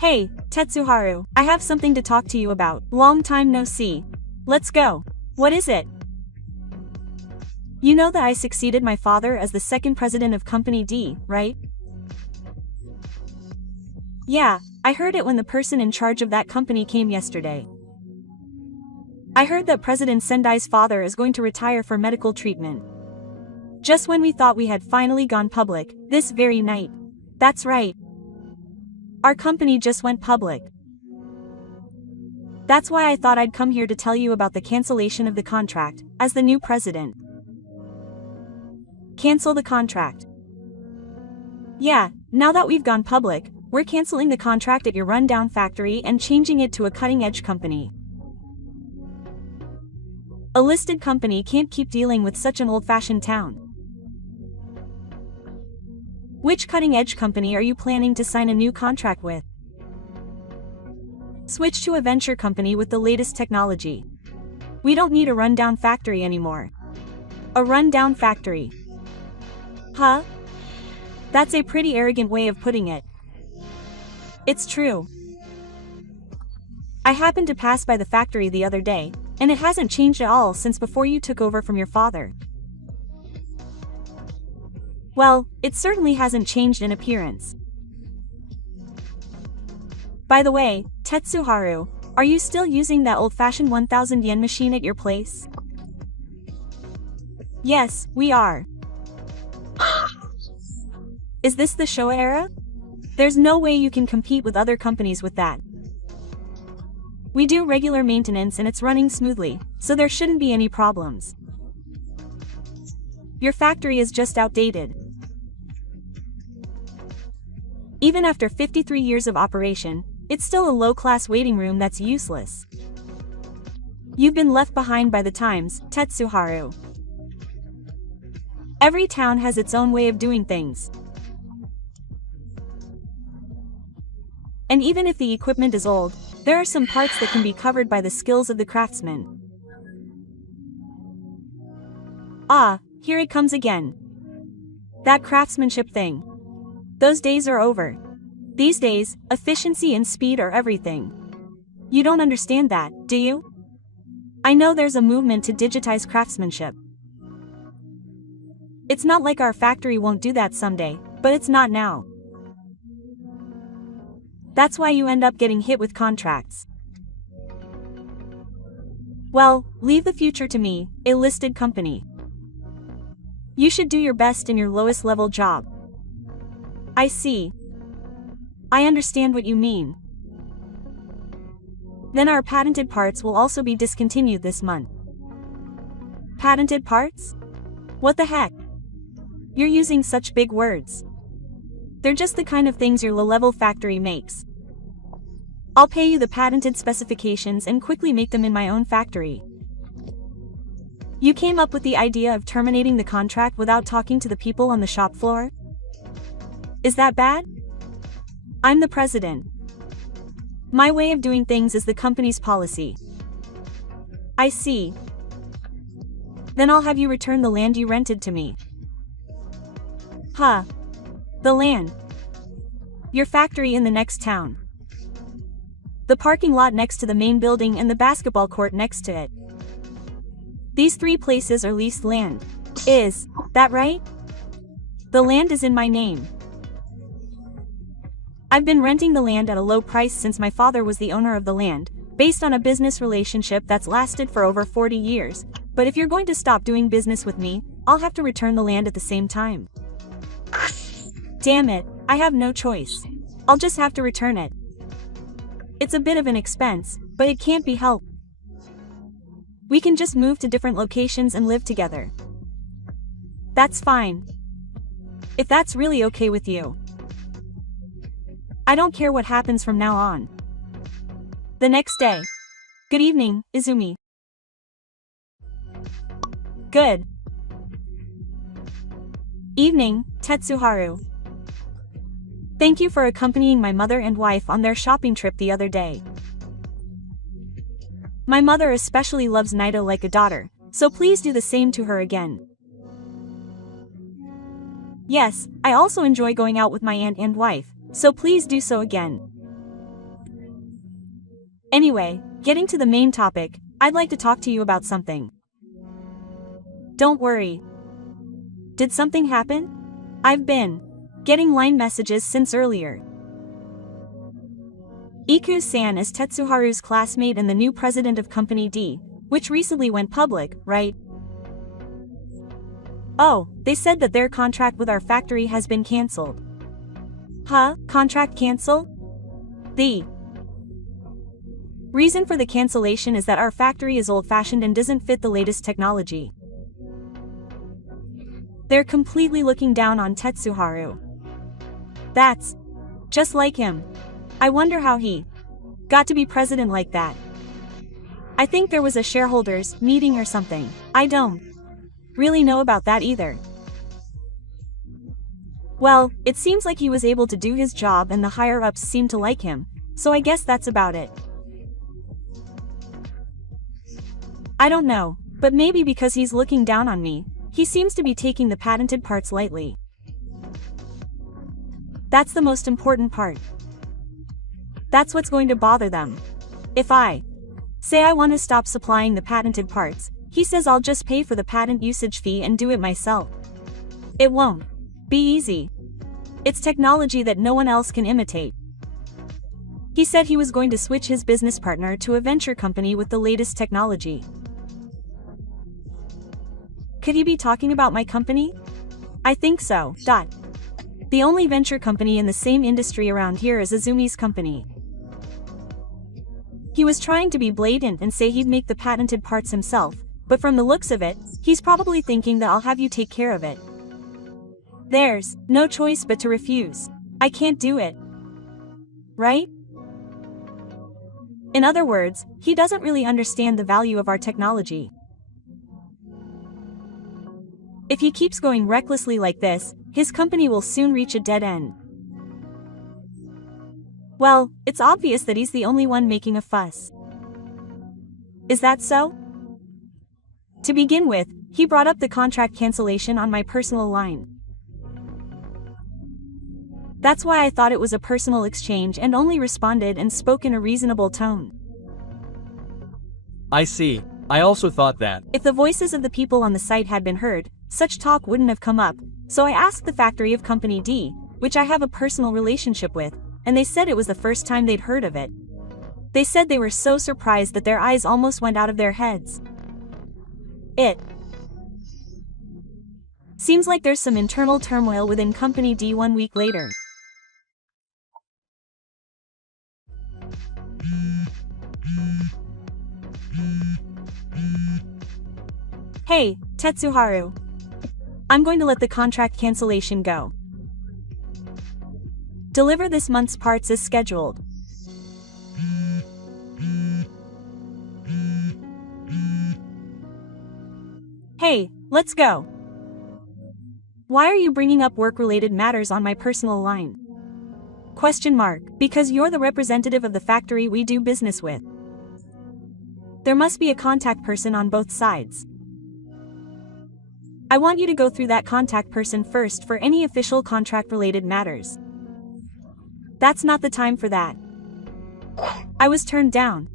Hey, Tetsuharu, I have something to talk to you about. Long time no see. Let's go. What is it? You know that I succeeded my father as the second president of Company D, right? Yeah, I heard it when the person in charge of that company came yesterday. I heard that President Sendai's father is going to retire for medical treatment. Just when we thought we had finally gone public, this very night. That's right. Our company just went public. That's why I thought I'd come here to tell you about the cancellation of the contract, as the new president. Cancel the contract. Yeah, now that we've gone public, we're canceling the contract at your rundown factory and changing it to a cutting-edge company. A listed company can't keep dealing with such an old-fashioned town. Which cutting-edge company are you planning to sign a new contract with? Switch to a venture company with the latest technology. We don't need a rundown factory anymore. A rundown factory. Huh? That's a pretty arrogant way of putting it. It's true. I happened to pass by the factory the other day, and it hasn't changed at all since before you took over from your father. Well, it certainly hasn't changed in appearance. By the way, Tetsuharu, are you still using that old-fashioned 1,000 yen machine at your place? Yes, we are. Is this the Showa era? There's no way you can compete with other companies with that. We do regular maintenance and it's running smoothly, so there shouldn't be any problems. Your factory is just outdated. Even after 53 years of operation, it's still a low-class waiting room that's useless. You've been left behind by the times, Tetsuharu. Every town has its own way of doing things. And even if the equipment is old, there are some parts that can be covered by the skills of the craftsman. Ah, here it comes again. That craftsmanship thing. Those days are over. These days, efficiency and speed are everything. You don't understand that, do you? I know there's a movement to digitize craftsmanship. It's not like our factory won't do that someday, but it's not now. That's why you end up getting hit with contracts. Well, leave the future to me, a listed company. You should do your best in your lowest level job. I see. I understand what you mean. Then our patented parts will also be discontinued this month. Patented parts? What the heck? You're using such big words. They're just the kind of things your low-level factory makes. I'll pay you the patented specifications and quickly make them in my own factory. You came up with the idea of terminating the contract without talking to the people on the shop floor? Is that bad? I'm the president. My way of doing things is the company's policy. I see. Then I'll have you return the land you rented to me. Huh. The land. Your factory in the next town. The parking lot next to the main building and the basketball court next to it. These 3 places are leased land. Is that right? The land is in my name. I've been renting the land at a low price since my father was the owner of the land, based on a business relationship that's lasted for over 40 years, but if you're going to stop doing business with me, I'll have to return the land at the same time. Damn it, I have no choice. I'll just have to return it. It's a bit of an expense, but it can't be helped. We can just move to different locations and live together. That's fine. If that's really okay with you. I don't care what happens from now on. The next day. Good evening, Izumi. Good evening, Tetsuharu. Thank you for accompanying my mother and wife on their shopping trip the other day. My mother especially loves Naida like a daughter, so please do the same to her again. Yes, I also enjoy going out with my aunt and wife, so please do so again. Anyway, getting to the main topic, I'd like to talk to you about something. Don't worry. Did something happen? I've been getting line messages since earlier. Iku-san is Tetsuharu's classmate and the new president of Company D, which recently went public, right? Oh, they said that their contract with our factory has been cancelled. Huh? Contract cancel? The reason for the cancellation is that our factory is old-fashioned and doesn't fit the latest technology. They're completely looking down on Tetsuharu. That's just like him. I wonder how he got to be president like that. I think there was a shareholders meeting or something. I don't really know about that either. Well, it seems like he was able to do his job and the higher-ups seem to like him, so I guess that's about it. I don't know, but maybe because he's looking down on me, he seems to be taking the patented parts lightly. That's the most important part. That's what's going to bother them. If I say I want to stop supplying the patented parts, he says I'll just pay for the patent usage fee and do it myself. It won't be easy. It's technology that no one else can imitate. He said he was going to switch his business partner to a venture company with the latest technology. Could he be talking about my company? I think so. The only venture company in the same industry around here is Azumi's company. He was trying to be blatant and say he'd make the patented parts himself, but from the looks of it, he's probably thinking that I'll have you take care of it. There's no choice but to refuse. I can't do it. Right? In other words, he doesn't really understand the value of our technology. If he keeps going recklessly like this, his company will soon reach a dead end. Well, it's obvious that he's the only one making a fuss. Is that so? To begin with, he brought up the contract cancellation on my personal line. That's why I thought it was a personal exchange and only responded and spoke in a reasonable tone. I see. I also thought that. If the voices of the people on the site had been heard, such talk wouldn't have come up, so I asked the factory of Company D, which I have a personal relationship with, and they said it was the first time they'd heard of it. They said they were so surprised that their eyes almost went out of their heads. It seems like there's some internal turmoil within Company D 1 week later. Hey, Tetsuharu. I'm going to let the contract cancellation go. Deliver this month's parts as scheduled. Hey, let's go. Why are you bringing up work-related matters on my personal line? Question mark, because you're the representative of the factory we do business with. There must be a contact person on both sides. I want you to go through that contact person first for any official contract-related matters. That's not the time for that. I was turned down.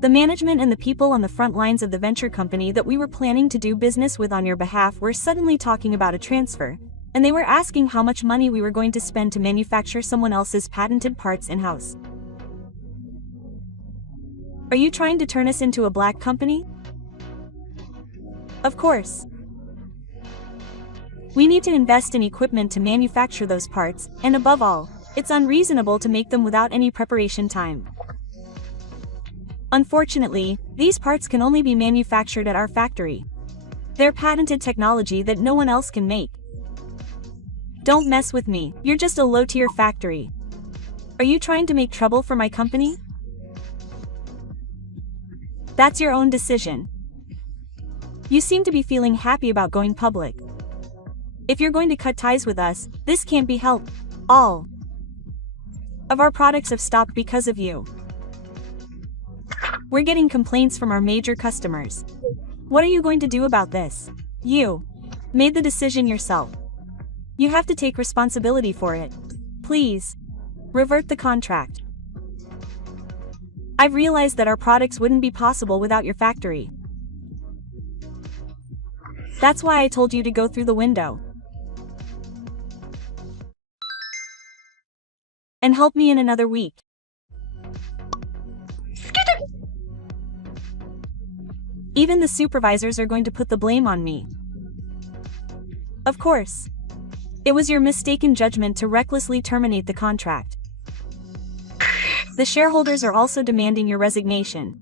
The management and the people on the front lines of the venture company that we were planning to do business with on your behalf were suddenly talking about a transfer, and they were asking how much money we were going to spend to manufacture someone else's patented parts in-house. Are you trying to turn us into a black company? Of course. We need to invest in equipment to manufacture those parts, and above all, it's unreasonable to make them without any preparation time. Unfortunately, these parts can only be manufactured at our factory. They're patented technology that no one else can make. Don't mess with me, you're just a low-tier factory. Are you trying to make trouble for my company? That's your own decision. You seem to be feeling happy about going public. If you're going to cut ties with us, this can't be helped. All of our products have stopped because of you. We're getting complaints from our major customers. What are you going to do about this? You made the decision yourself. You have to take responsibility for it. Please, revert the contract. I've realized that our products wouldn't be possible without your factory. That's why I told you to go through the window and help me in another week. Even the supervisors are going to put the blame on me. Of course. It was your mistaken judgment to recklessly terminate the contract. The shareholders are also demanding your resignation.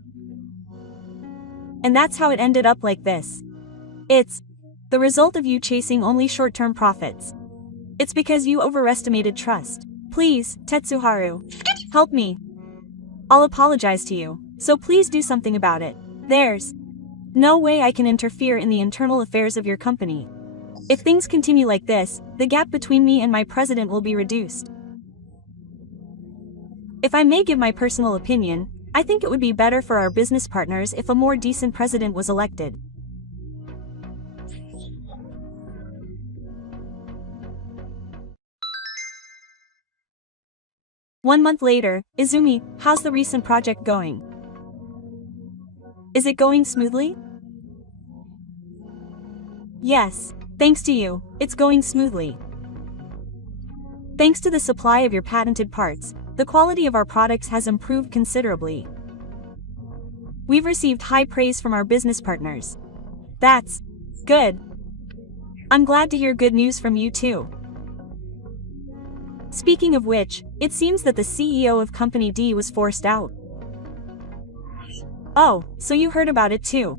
And that's how it ended up like this. It's the result of you chasing only short-term profits. It's because you overestimated trust. Please, Tetsuharu, help me. I'll apologize to you, so please do something about it. There's no way I can interfere in the internal affairs of your company. If things continue like this, the gap between me and my president will be reduced. If I may give my personal opinion, I think it would be better for our business partners if a more decent president was elected. One month later, Izumi, how's the recent project going? Is it going smoothly? Yes, thanks to you, it's going smoothly. Thanks to the supply of your patented parts, the quality of our products has improved considerably. We've received high praise from our business partners. That's good. I'm glad to hear good news from you too. Speaking of which, it seems that the CEO of Company D was forced out. Oh, so you heard about it too.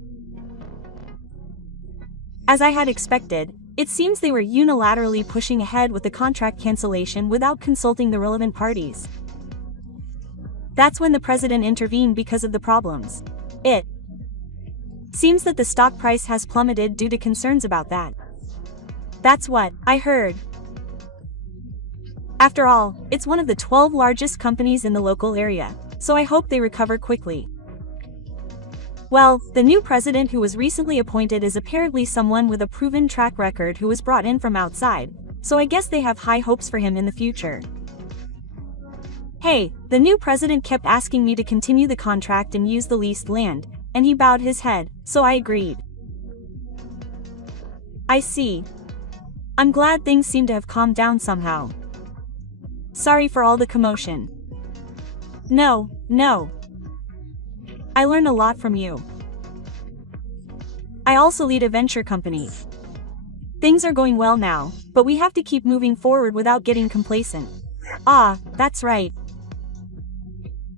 As I had expected, it seems they were unilaterally pushing ahead with the contract cancellation without consulting the relevant parties. That's when the president intervened because of the problems. It seems that the stock price has plummeted due to concerns about that. That's what I heard. After all, it's one of the 12 largest companies in the local area, so I hope they recover quickly. Well, the new president who was recently appointed is apparently someone with a proven track record who was brought in from outside, so I guess they have high hopes for him in the future. Hey, the new president kept asking me to continue the contract and use the leased land, and he bowed his head, so I agreed. I see. I'm glad things seem to have calmed down somehow. Sorry for all the commotion. No. I learn a lot from you. I also lead a venture company. Things are going well now, but we have to keep moving forward without getting complacent. Ah, that's right.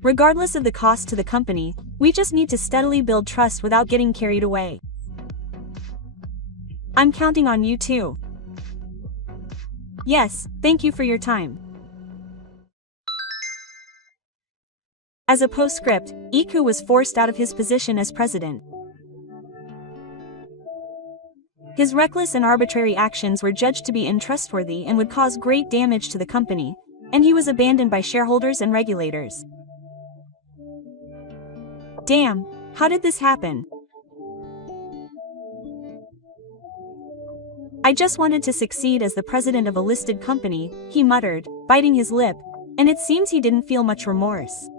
Regardless of the cost to the company, we just need to steadily build trust without getting carried away. I'm counting on you too. Yes, thank you for your time. As a postscript, Iku was forced out of his position as president. His reckless and arbitrary actions were judged to be untrustworthy and would cause great damage to the company, and he was abandoned by shareholders and regulators. Damn, how did this happen? I just wanted to succeed as the president of a listed company, he muttered, biting his lip, and it seems he didn't feel much remorse.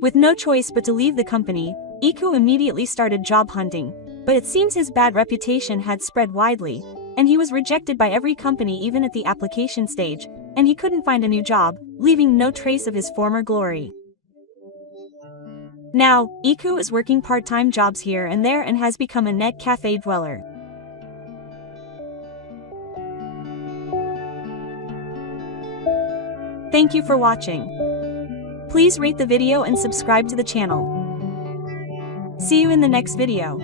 With no choice but to leave the company, Iku immediately started job hunting, but it seems his bad reputation had spread widely, and he was rejected by every company even at the application stage, and he couldn't find a new job, leaving no trace of his former glory. Now, Iku is working part-time jobs here and there and has become a net cafe dweller. Thank you for watching. Please rate the video and subscribe to the channel. See you in the next video.